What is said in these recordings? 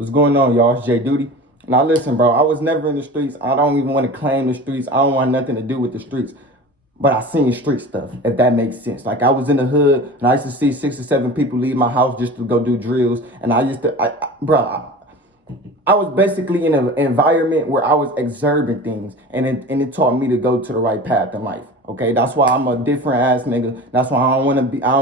What's going on, y'all? It's Jayyduty. Now listen, bro, I was never in the streets. I don't even want to claim the streets. I don't want nothing to do with the streets. But I seen street stuff, if that makes sense. Like, I was in the hood, and I used to see 6 or 7 people leave my house just to go do drills. And I used to, I was basically in an environment where I was observing things, and it taught me to go to the right path in life. Okay, that's why I'm a different ass nigga. That's why I don't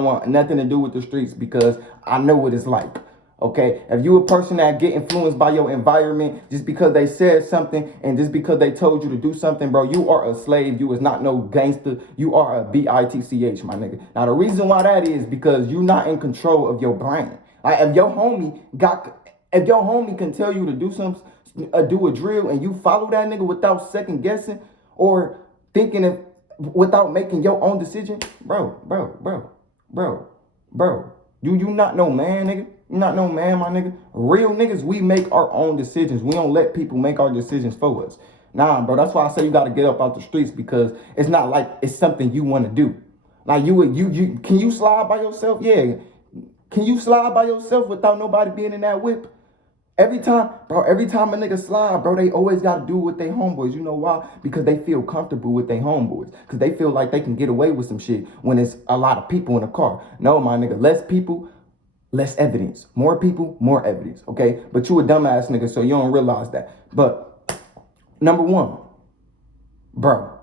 want nothing to do with the streets, because I know what it's like. Okay, if you a person that get influenced by your environment just because they said something and just because they told you to do something, bro, you are a slave. You is not no gangster. You are a bitch, my nigga. Now the reason why that is because you're not in control of your brain. Like, if your homie can tell you to do something, do a drill, and you follow that nigga without second guessing or thinking it without making your own decision, bro. You not no man, nigga. You not no man, my nigga. Real niggas, we make our own decisions. We don't let people make our decisions for us. Nah, bro, that's why I say you gotta get up out the streets, because it's not like it's something you want to do. Like, you can you slide by yourself? Yeah. Can you slide by yourself without nobody being in that whip? Every time a nigga slide, bro, they always got to do with their homeboys. You know why? Because they feel comfortable with their homeboys. Because they feel like they can get away with some shit when it's a lot of people in a car. No, my nigga, less people, less evidence. More people, more evidence, okay? But you a dumbass nigga, so you don't realize that. But number one, bro,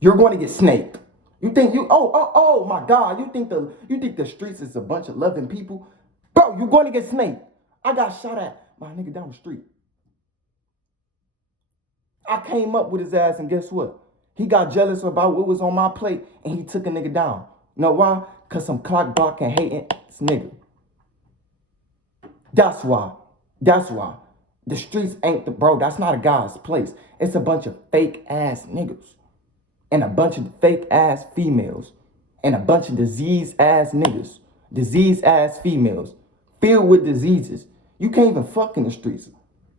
you're going to get snaked. You think oh my God, you think the streets is a bunch of loving people? Bro, you're going to get snaked. I got shot at by a nigga down the street. I came up with his ass, and guess what? He got jealous about what was on my plate, and he took a nigga down. You know why? Because some clock blocking, hating this nigga. That's why. The streets ain't bro, that's not a guy's place. It's a bunch of fake ass niggas. And a bunch of fake ass females. And a bunch of disease ass niggas. Disease ass females. Filled with diseases. You can't even fuck in the streets.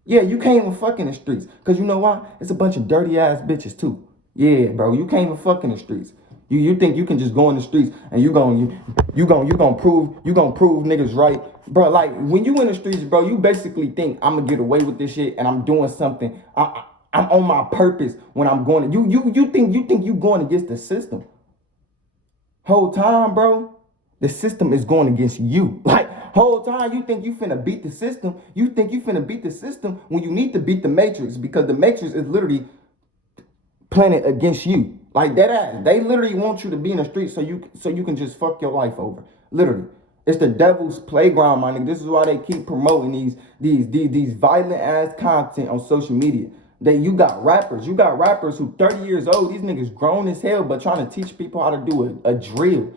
Yeah, you can't even fuck in the streets. Because you know why? It's a bunch of dirty ass bitches too. Yeah, bro, you can't even fuck in the streets. You think you can just go in the streets and you gonna prove niggas right, bro? Like, when you in the streets, bro, you basically think I'm gonna get away with this shit and I'm doing something. I'm on my purpose when I'm going. You think you going against the system? Whole time, bro, the system is going against you. Like, whole time you think you finna beat the system. You think you finna beat the system when you need to beat the matrix, because the matrix is literally planted against you. Like, that ass. They literally want you to be in the street so you can just fuck your life over. Literally. It's the devil's playground, my nigga. This is why they keep promoting these violent ass content on social media. You got rappers who 30 years old, these niggas grown as hell, but trying to teach people how to do a drill.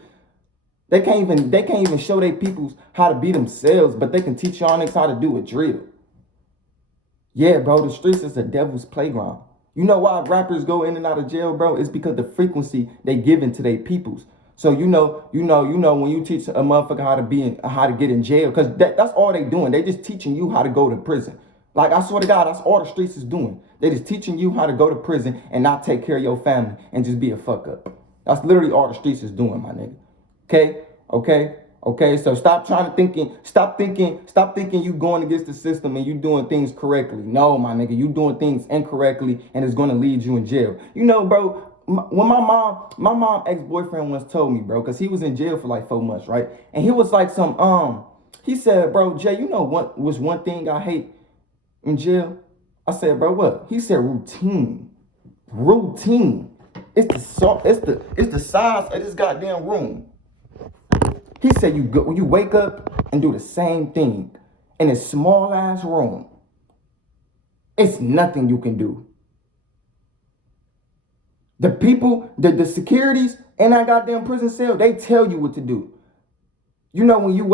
They can't even show their peoples how to be themselves, but they can teach y'all niggas how to do a drill. Yeah, bro, the streets is the devil's playground. You know why rappers go in and out of jail, bro? It's because the frequency they give into their peoples. So you know when you teach a motherfucker how to get in jail, because that's all they doing. They just teaching you how to go to prison. Like, I swear to God, that's all the streets is doing. They just teaching you how to go to prison and not take care of your family and just be a fuck up. That's literally all the streets is doing, my nigga. Okay, so stop thinking you going against the system and you doing things correctly. No, my nigga, you doing things incorrectly, and it's going to lead you in jail. You know, bro, when my mom ex-boyfriend once told me, bro, because he was in jail for like 4 months, right? And he was like he said, bro, Jay, you know what was one thing I hate in jail? I said, bro, what? He said routine. It's the size of this goddamn room. He said you wake up and do the same thing in a small ass room. It's nothing you can do. The people, the securities in that goddamn prison cell, they tell you what to do. You know when you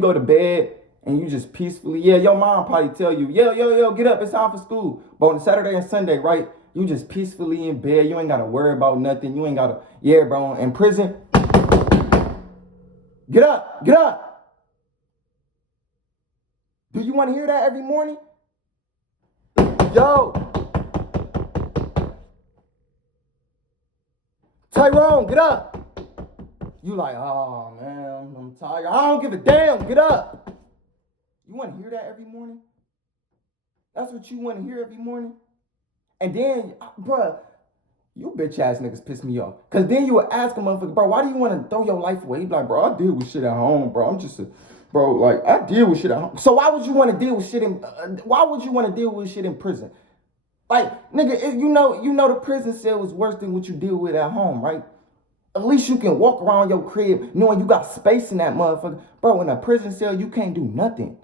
go to bed and you just peacefully, yeah, your mom probably tell you, yo, get up, it's time for school. But on Saturday and Sunday, right, you just peacefully in bed. You ain't got to worry about nothing. You ain't got to, yeah, bro, in prison. Get up. Do you want to hear that every morning? Yo. Tyrone, get up. You like, oh, man, I'm tired. I don't give a damn. Get up. You want to hear that every morning? That's what you want to hear every morning? And then, bruh, you bitch ass niggas piss me off. Cause then you would ask a motherfucker, bro, why do you want to throw your life away? He be like, bro, I deal with shit at home, bro. I'm just a, bro, like, I deal with shit at home. So why would you want to deal with shit in, why would you want to deal with shit in prison? Like, nigga, you know the prison cell is worse than what you deal with at home, right? At least you can walk around your crib knowing you got space in that motherfucker. Bro, in a prison cell, you can't do nothing.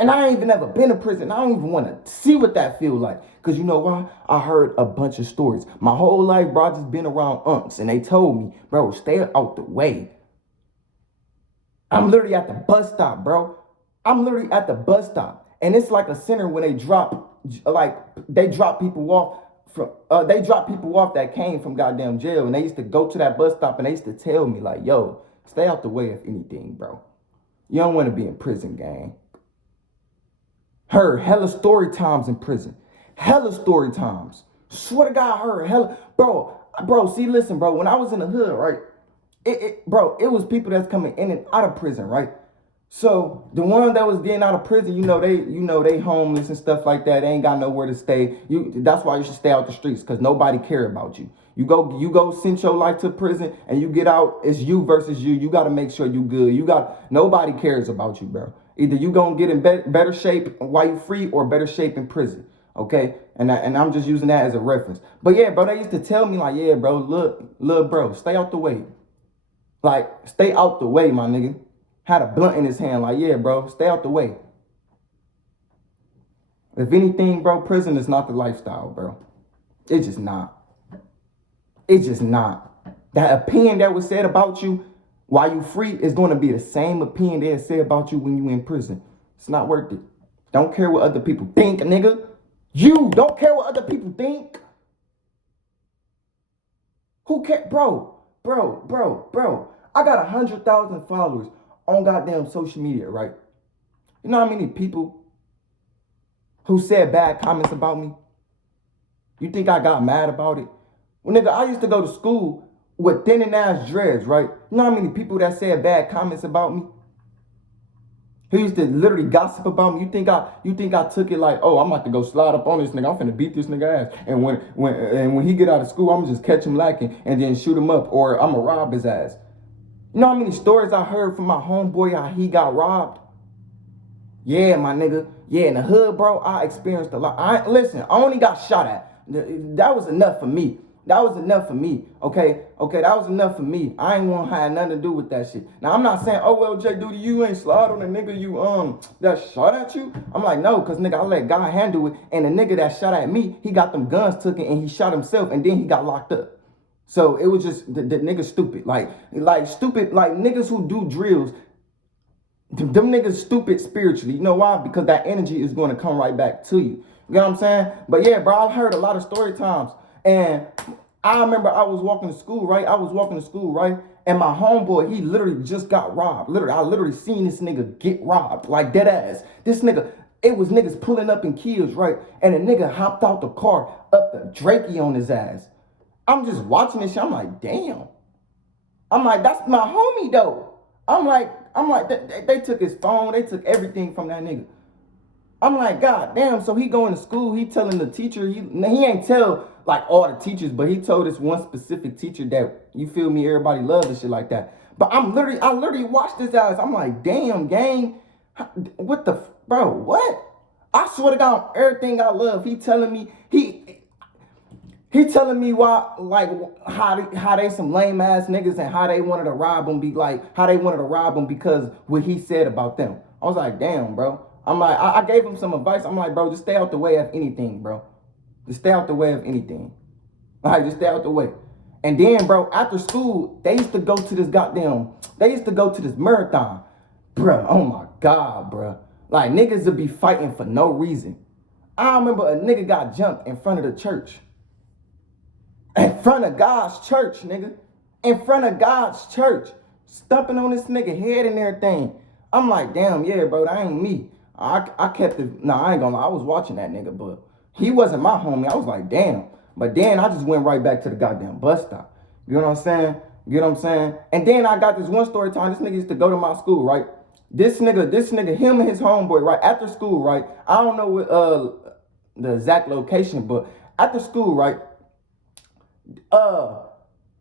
And I ain't even ever been to prison. I don't even want to see what that feel like. Because you know why? I heard a bunch of stories. My whole life, bro, I just been around unks. And they told me, bro, stay out the way. I'm literally at the bus stop, bro. I'm literally at the bus stop. And it's like a center when they drop people off. They drop people off that came from goddamn jail. And they used to go to that bus stop and they used to tell me, like, yo, stay out the way of anything, bro. You don't want to be in prison, gang. Heard hella story times in prison. Hella story times. Swear to God, I heard hella. Bro, see, listen, bro. When I was in the hood, right? It was people that's coming in and out of prison, right? So the one that was getting out of prison, they homeless and stuff like that. They ain't got nowhere to stay. That's why you should stay out the streets, because nobody care about you. You go send your life to prison and you get out, it's you versus you. You got to make sure you good. Nobody cares about you, bro. Either you gonna get in better shape while you free or better shape in prison, okay? And I'm just using that as a reference. But yeah, bro, they used to tell me like, yeah, bro, look, bro, stay out the way. Like, stay out the way, my nigga. Had a blunt in his hand, like, yeah, bro, stay out the way. If anything, bro, prison is not the lifestyle, bro. It's just not. It's just not. That opinion that was said about you while you free is going to be the same opinion they say about you when you in prison. It's not worth it. Don't care what other people think, nigga. You don't care what other people think. Who cares? Bro. I got 100,000 followers on goddamn social media, right? You know how many people who said bad comments about me? You think I got mad about it? Well, nigga, I used to go to school with thin and ass dreads, right? You know how many people that said bad comments about me? Who used to literally gossip about me? You think I took it like, oh, I'm about to go slide up on this nigga. I'm finna beat this nigga ass. And when he get out of school, I'm just catch him lacking and then shoot him up, or I'm gonna rob his ass. You know how many stories I heard from my homeboy how he got robbed? Yeah, my nigga. Yeah, in the hood, bro, I experienced a lot. Listen, I only got shot at. That was enough for me. That was enough for me, okay? That was enough for me. I ain't want to have nothing to do with that shit. Now, I'm not saying, oh, well, Jayyduty, you ain't slide on a nigga that shot at you. I'm like, no, because, nigga, I let God handle it. And the nigga that shot at me, he got them guns taken and he shot himself and then he got locked up. So it was just, the nigga stupid. Like stupid, like niggas who do drills, them niggas stupid spiritually. You know why? Because that energy is going to come right back to you. You know what I'm saying? But yeah, bro, I've heard a lot of story times. And I remember I was walking to school, right? And my homeboy, he literally just got robbed. I literally seen this nigga get robbed, like dead ass. This nigga, it was niggas pulling up in kills, right? And a nigga hopped out the car, up the Drakey on his ass. I'm just watching this shit. I'm like, damn. I'm like, that's my homie though. I'm like, they took his phone. They took everything from that nigga. I'm like, God damn. So he going to school. He telling the teacher. He ain't tell like all the teachers, but he told this one specific teacher that, you feel me, everybody loves and shit like that. But I literally watched his eyes. I'm like, damn, gang. What the, bro, what? I swear to God, everything I love, he telling me, he telling me why, like, how they some lame ass niggas and how they wanted to rob him, because what he said about them. I was like, damn, bro. I'm like, I gave him some advice. I'm like, bro, just stay out the way of anything, bro. Just stay out the way of anything. Like, just stay out the way. And then, bro, after school, they used to go to this marathon. Bro, oh my God, bro. Like, niggas would be fighting for no reason. I remember a nigga got jumped in front of the church. In front of God's church, nigga. In front of God's church. Stumping on this nigga head and everything. I'm like, damn, yeah, bro, that ain't me. I kept it. Nah, I ain't gonna lie. I was watching that nigga, but he wasn't my homie. I was like, damn. But then I just went right back to the goddamn bus stop. You know what I'm saying? And then I got this one story time. This nigga used to go to my school, right? This nigga, him and his homeboy, right, after school, right? I don't know what the exact location, but after school, right?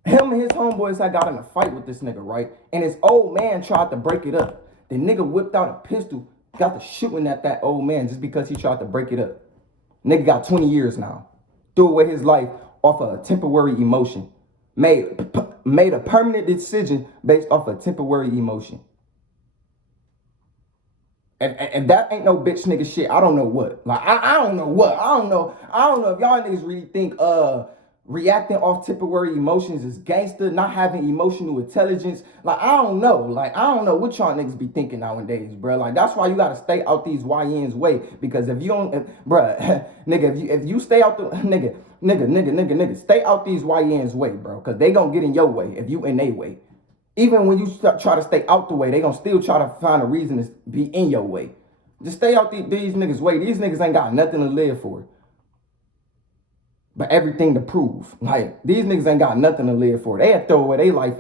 Him and his homeboys I got in a fight with this nigga, right? And his old man tried to break it up. The nigga whipped out a pistol, got to shooting at that old man just because he tried to break it up. Nigga got 20 years now. Threw away his life off of a temporary emotion. Made a permanent decision based off a temporary emotion. And that ain't no bitch nigga shit. I don't know what. Like I don't know what. I don't know if y'all niggas really think reacting off temporary emotions is gangster, not having emotional intelligence. Like I don't know. Like I don't know what y'all niggas be thinking nowadays, bro. Like that's why you gotta stay out these YN's way. Because if you don't, bruh, nigga, if you stay out the nigga, stay out these YN's way, bro. Cause they gonna get in your way if you in their way. Even when you try to stay out the way, they gonna still try to find a reason to be in your way. Just stay out these niggas' way. These niggas ain't got nothing to live for, but everything to prove. Like, these niggas ain't got nothing to live for. They'll throw away their life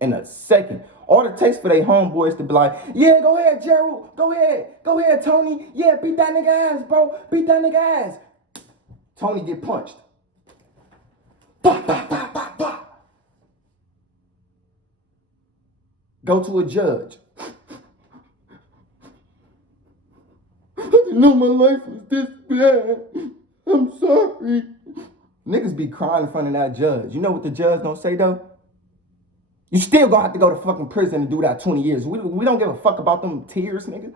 in a second. All it takes for their homeboys to be like, yeah, go ahead, Gerald. Go ahead, Tony. Yeah, beat that nigga ass, bro. Beat that nigga ass. Tony get punched. Bah, bah, bah, bah, bah. Go to a judge. I didn't know my life was this bad. I'm sorry. Niggas be crying in front of that judge. You know what the judge don't say though? You still gonna have to go to fucking prison and do that 20 years. We don't give a fuck about them tears, nigga.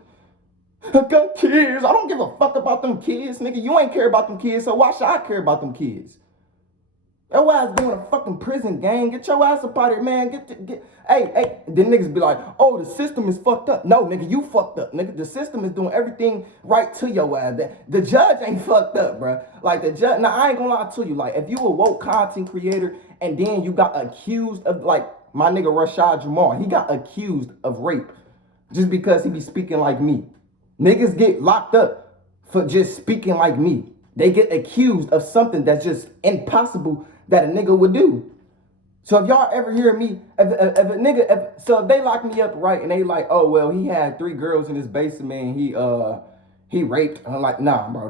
I got kids. I don't give a fuck about them kids, nigga. You ain't care about them kids, so why should I care about them kids? Your ass going to fucking prison, gang. Get your ass up out of here, man. Hey. Then niggas be like, oh, the system is fucked up. No, nigga, you fucked up, nigga. The system is doing everything right to your ass. The judge ain't fucked up, bro. Like, the judge, now, I ain't gonna lie to you. Like, if you a woke content creator and then you got accused of, like, my nigga Rashad Jamal, he got accused of rape just because he be speaking like me. Niggas get locked up for just speaking like me. They get accused of something that's just impossible that a nigga would do. So if y'all ever hear me, so if they lock me up, right, and they like, oh, well, he had 3 girls in his basement and he raped, I'm like, nah, bro,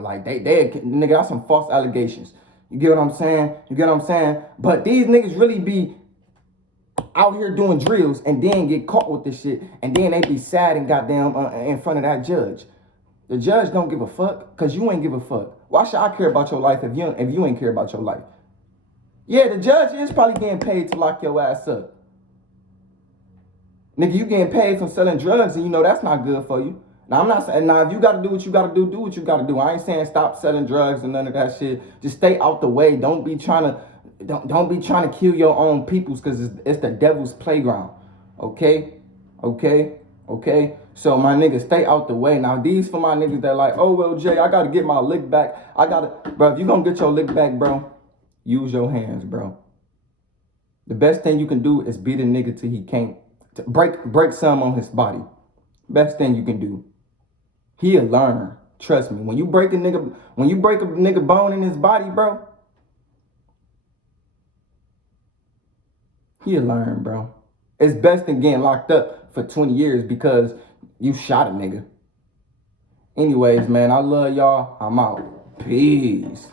like, they nigga, that's some false allegations. You get what I'm saying? But these niggas really be out here doing drills and then get caught with this shit, and then they be sad and goddamn in front of that judge. The judge don't give a fuck, cause you ain't give a fuck. Why should I care about your life if you ain't care about your life? Yeah, the judge is probably getting paid to lock your ass up. Nigga, you getting paid from selling drugs, and you know that's not good for you. Now I'm not saying, now if you gotta do what you gotta do what you gotta do. I ain't saying stop selling drugs and none of that shit. Just stay out the way. Don't be trying to kill your own peoples, cause it's the devil's playground. Okay? So my niggas, stay out the way. Now these for my niggas that like, oh well, Jay, I gotta get my lick back. Bro, if you gonna get your lick back, bro, use your hands, bro. The best thing you can do is beat a nigga till he can't, break some on his body. Best thing you can do. He'll learn. Trust me. When you break a nigga bone in his body, bro, he'll learn, bro. It's best than getting locked up for 20 years because you shot a nigga. Anyways, man, I love y'all. I'm out. Peace.